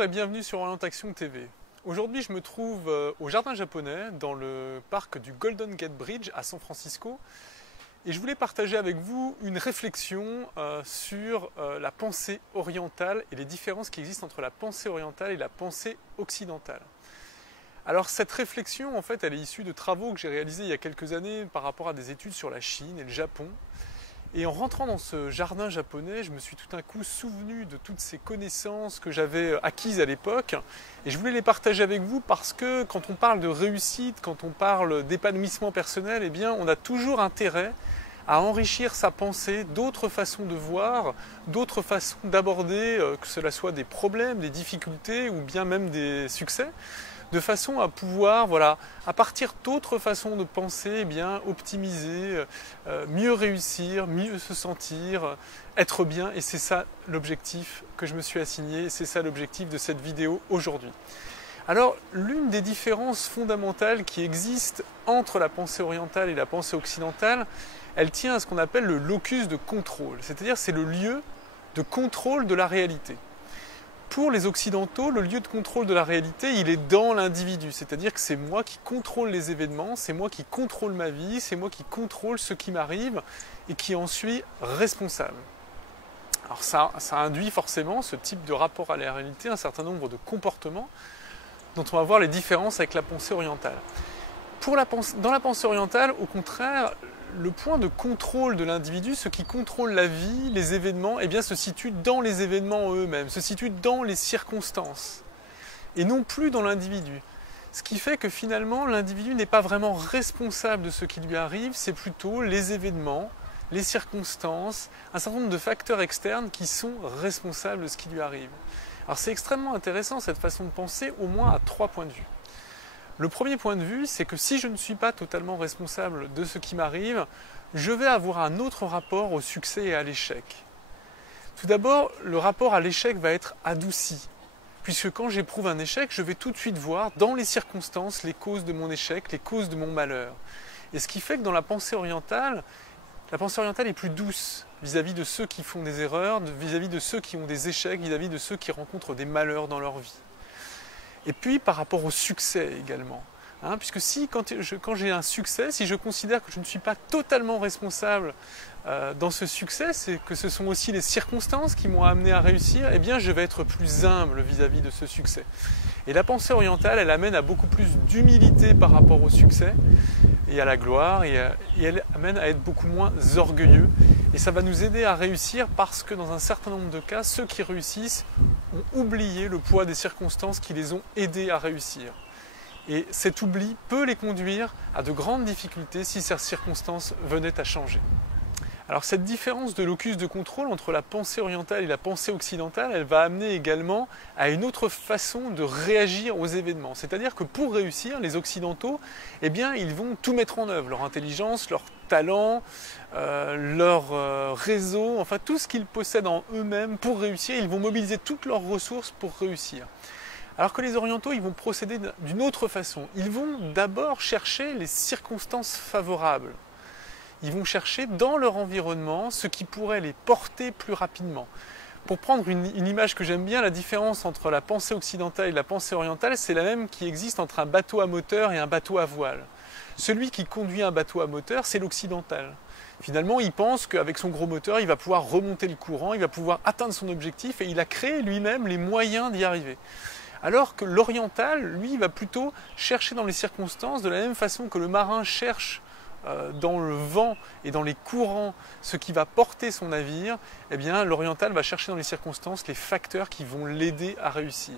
Bonjour et bienvenue sur Orientation TV. Aujourd'hui je me trouve au jardin japonais dans le parc du Golden Gate Bridge à San Francisco et je voulais partager avec vous une réflexion sur la pensée orientale et les différences qui existent entre la pensée orientale et la pensée occidentale. Alors cette réflexion en fait elle est issue de travaux que j'ai réalisés il y a quelques années par rapport à des études sur la Chine et le Japon. Et en rentrant dans ce jardin japonais, je me suis tout d'un coup souvenu de toutes ces connaissances que j'avais acquises à l'époque. Et je voulais les partager avec vous parce que quand on parle de réussite, quand on parle d'épanouissement personnel, eh bien, on a toujours intérêt à enrichir sa pensée d'autres façons de voir, d'autres façons d'aborder, que cela soit des problèmes, des difficultés ou bien même des succès, de façon à pouvoir, à partir d'autres façons de penser, eh bien, optimiser, mieux réussir, mieux se sentir, être bien. Et c'est ça l'objectif que je me suis assigné, et c'est ça l'objectif de cette vidéo aujourd'hui. Alors, l'une des différences fondamentales qui existent entre la pensée orientale et la pensée occidentale, elle tient à ce qu'on appelle le locus de contrôle, c'est-à-dire c'est le lieu de contrôle de la réalité. Pour les Occidentaux, le lieu de contrôle de la réalité, il est dans l'individu. C'est-à-dire que c'est moi qui contrôle les événements, c'est moi qui contrôle ma vie, c'est moi qui contrôle ce qui m'arrive et qui en suis responsable. Alors ça induit forcément ce type de rapport à la réalité, un certain nombre de comportements dont on va voir les différences avec la pensée orientale. Dans la pensée orientale, au contraire, le point de contrôle de l'individu, ce qui contrôle la vie, les événements, eh bien, se situe dans les événements eux-mêmes, se situe dans les circonstances, et non plus dans l'individu. Ce qui fait que finalement, l'individu n'est pas vraiment responsable de ce qui lui arrive, c'est plutôt les événements, les circonstances, un certain nombre de facteurs externes qui sont responsables de ce qui lui arrive. Alors c'est extrêmement intéressant cette façon de penser, au moins à 3 points de vue. Le premier point de vue, c'est que si je ne suis pas totalement responsable de ce qui m'arrive, je vais avoir un autre rapport au succès et à l'échec. Tout d'abord, le rapport à l'échec va être adouci, puisque quand j'éprouve un échec, je vais tout de suite voir dans les circonstances les causes de mon échec, les causes de mon malheur. Et ce qui fait que dans la pensée orientale est plus douce vis-à-vis de ceux qui font des erreurs, vis-à-vis de ceux qui ont des échecs, vis-à-vis de ceux qui rencontrent des malheurs dans leur vie. Et puis par rapport au succès également. Puisque quand j'ai un succès, si je considère que je ne suis pas totalement responsable dans ce succès, c'est que ce sont aussi les circonstances qui m'ont amené à réussir, eh bien je vais être plus humble vis-à-vis de ce succès. Et la pensée orientale, elle amène à beaucoup plus d'humilité par rapport au succès et à la gloire, et elle amène à être beaucoup moins orgueilleux. Et ça va nous aider à réussir parce que dans un certain nombre de cas, ceux qui réussissent ont oublié le poids des circonstances qui les ont aidés à réussir. Et cet oubli peut les conduire à de grandes difficultés si ces circonstances venaient à changer. Alors cette différence de locus de contrôle entre la pensée orientale et la pensée occidentale, elle va amener également à une autre façon de réagir aux événements. C'est-à-dire que pour réussir, les Occidentaux, eh bien, ils vont tout mettre en œuvre, leur intelligence, leur talent, leur réseau, enfin tout ce qu'ils possèdent en eux-mêmes pour réussir, ils vont mobiliser toutes leurs ressources pour réussir. Alors que les Orientaux, ils vont procéder d'une autre façon. Ils vont d'abord chercher les circonstances favorables. Ils vont chercher dans leur environnement ce qui pourrait les porter plus rapidement. Pour prendre une image que j'aime bien, la différence entre la pensée occidentale et la pensée orientale, c'est la même qui existe entre un bateau à moteur et un bateau à voile. Celui qui conduit un bateau à moteur, c'est l'occidental. Finalement, il pense qu'avec son gros moteur, il va pouvoir remonter le courant, il va pouvoir atteindre son objectif et il a créé lui-même les moyens d'y arriver. Alors que l'oriental, lui, va plutôt chercher dans les circonstances de la même façon que le marin cherche dans le vent et dans les courants ce qui va porter son navire, eh bien l'oriental va chercher dans les circonstances les facteurs qui vont l'aider à réussir.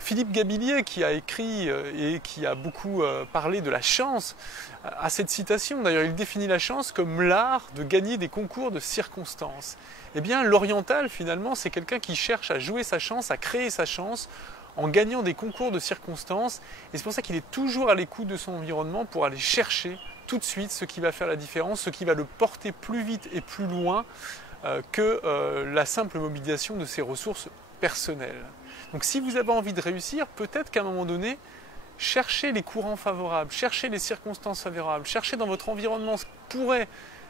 Philippe Gabilier, qui a écrit et qui a beaucoup parlé de la chance, a cette citation, d'ailleurs il définit la chance comme l'art de gagner des concours de circonstances. Eh bien l'oriental finalement c'est quelqu'un qui cherche à jouer sa chance, à créer sa chance, en gagnant des concours de circonstances, et c'est pour ça qu'il est toujours à l'écoute de son environnement pour aller chercher tout de suite ce qui va faire la différence, ce qui va le porter plus vite et plus loin que la simple mobilisation de ses ressources personnelles. Donc si vous avez envie de réussir, peut-être qu'à un moment donné, cherchez les courants favorables, cherchez les circonstances favorables, cherchez dans votre environnement ce qui pourrait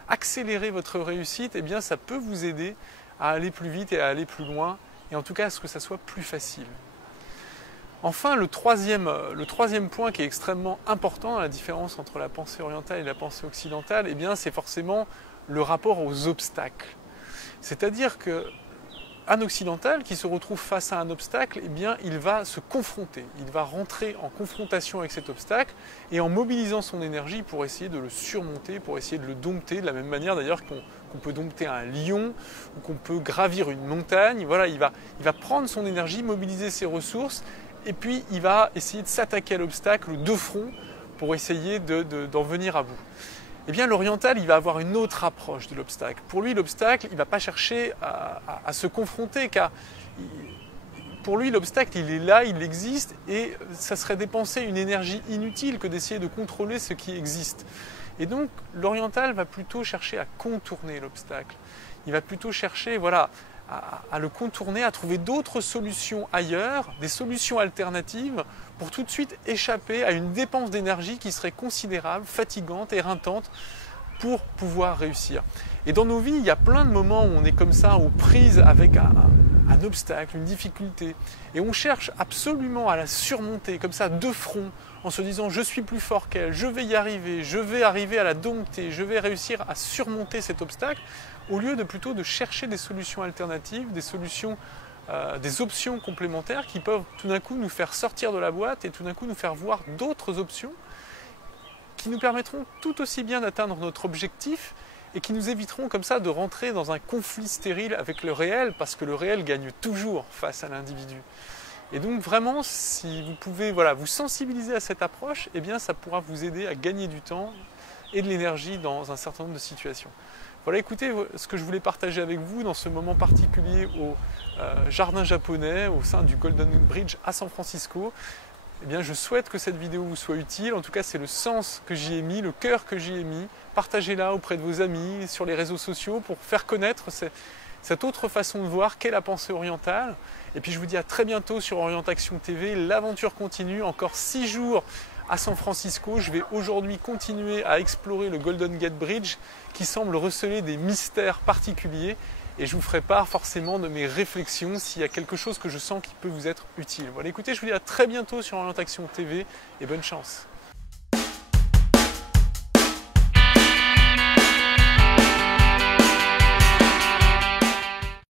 accélérer votre réussite, eh bien ça peut vous aider à aller plus vite et à aller plus loin, et en tout cas à ce que ça soit plus facile. Enfin, le troisième point qui est extrêmement important, la différence entre la pensée orientale et la pensée occidentale, eh bien, c'est forcément le rapport aux obstacles. C'est-à-dire qu'un occidental qui se retrouve face à un obstacle, eh bien, il va se confronter, il va rentrer en confrontation avec cet obstacle et en mobilisant son énergie pour essayer de le surmonter, pour essayer de le dompter, de la même manière d'ailleurs qu'on peut dompter un lion ou qu'on peut gravir une montagne. Voilà, il va prendre son énergie, mobiliser ses ressources et puis il va essayer de s'attaquer à l'obstacle de front pour essayer d'en venir à bout. Eh bien, l'oriental, il va avoir une autre approche de l'obstacle. Pour lui, l'obstacle, il ne va pas chercher à se confronter, car pour lui, l'obstacle, il est là, il existe, et ça serait dépenser une énergie inutile que d'essayer de contrôler ce qui existe. Et donc, l'oriental va plutôt chercher à contourner l'obstacle. Il va plutôt chercher, voilà, à le contourner, à trouver d'autres solutions ailleurs, des solutions alternatives pour tout de suite échapper à une dépense d'énergie qui serait considérable, fatigante, éreintante pour pouvoir réussir. Et dans nos vies, il y a plein de moments où on est comme ça, aux prises avec un obstacle, une difficulté, et on cherche absolument à la surmonter, comme ça, de front, en se disant « je suis plus fort qu'elle, je vais y arriver, je vais arriver à la dompter, je vais réussir à surmonter cet obstacle », au lieu de plutôt de chercher des solutions alternatives, des solutions, des options complémentaires qui peuvent tout d'un coup nous faire sortir de la boîte et tout d'un coup nous faire voir d'autres options qui nous permettront tout aussi bien d'atteindre notre objectif et qui nous éviteront comme ça de rentrer dans un conflit stérile avec le réel, parce que le réel gagne toujours face à l'individu. Et donc vraiment, si vous pouvez vous sensibiliser à cette approche, eh bien ça pourra vous aider à gagner du temps et de l'énergie dans un certain nombre de situations. Voilà, écoutez ce que je voulais partager avec vous dans ce moment particulier au jardin japonais, au sein du Golden Gate Bridge à San Francisco. Eh bien, je souhaite que cette vidéo vous soit utile. En tout cas, c'est le sens que j'y ai mis, le cœur que j'y ai mis. Partagez-la auprès de vos amis, sur les réseaux sociaux, pour faire connaître cette autre façon de voir qu'est la pensée orientale. Et puis, je vous dis à très bientôt sur Orientation TV. L'aventure continue, encore 6 jours à San Francisco. Je vais aujourd'hui continuer à explorer le Golden Gate Bridge qui semble receler des mystères particuliers, et je vous ferai part forcément de mes réflexions s'il y a quelque chose que je sens qui peut vous être utile. Voilà, écoutez, je vous dis à très bientôt sur Orientation TV et bonne chance.